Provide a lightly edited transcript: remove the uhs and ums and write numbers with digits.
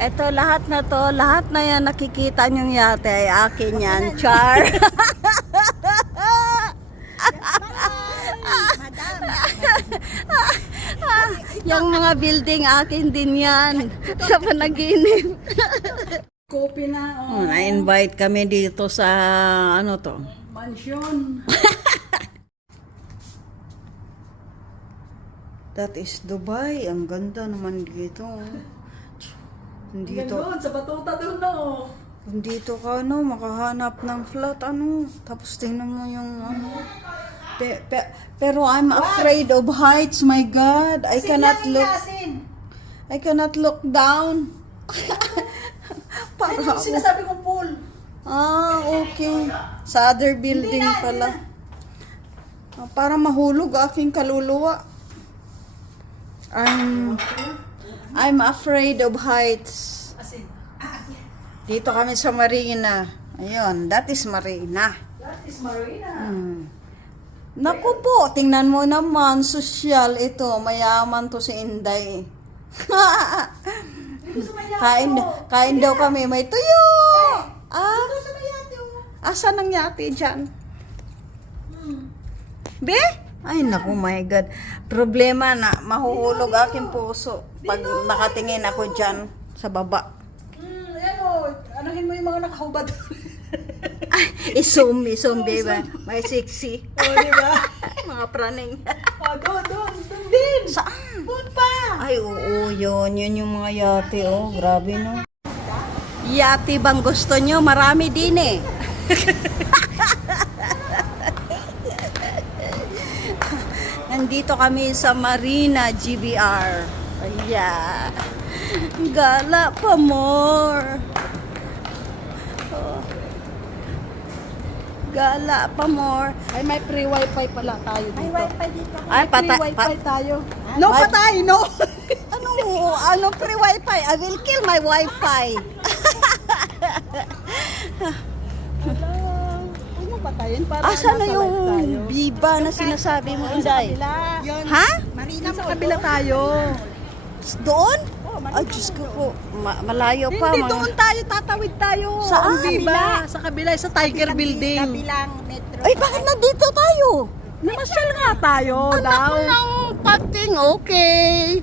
Eto lahat na to, lahat na yan nakikita niyong yate ay akin yan, Char. Yung mga building akin din yan sa panaginip. Kopi na. Oh, na-invite kami dito sa ano to? Mansion. That is Dubai. Ang ganda naman dito. Dito. Doon, sa Batuta doon na oh. Dito ka makahanap ng flat tapos tingnan mo yung pero I'm afraid of heights, my God. I cannot look down. Para Yan yung sinasabi kong pool. Okay. Sa other building pala. Para mahulog aking kaluluwa. I'm afraid of heights. Asin. Dito kami sa Marina. Ayun, that is Marina. That is Marina. Naku po, tingnan mo naman, sosyal ito, mayaman to si Inday. Kain daw kami, may tuyo. Ito sa mayate oh. Asan ang yate dyan? Be? Ay, naku, my God. Problema na, mahuhulog aking puso pag nakatingin ako dyan sa baba. Ayan oh. Anahin mo yung mga nakahubad. I-zoom, baby. May sexy. Oh, di ba? Mga praning. Doon din. Saan? Doon pa. Ay, oo, yun yung mga yate, oh. Grabe, no? Yate bang gusto nyo? Marami din, eh. Nandito kami sa Marina, GBR. Ayan. Gala pa more. Oh. Gala pa more. Ay, may free wifi pala tayo dito. May wifi dito. Ay, Free wifi tayo. No, patay, no. Ano free wifi? I will kill my wifi. Huwag mo patayin para Asan na nasa yung live tayo. biba na sinasabi mo, Inday? Yun. Ha? Marina sa kabila tayo. Doon? Ay, Diyos ko po. Malayo pa. Hindi, doon tayo, tatawid tayo. Saan? Ang biba? Sa kabila, sa Tiger Building. Kabilang metro. Ay, bakit nandito tayo? Namasyal nga tayo daw. Anak ng pating, okay.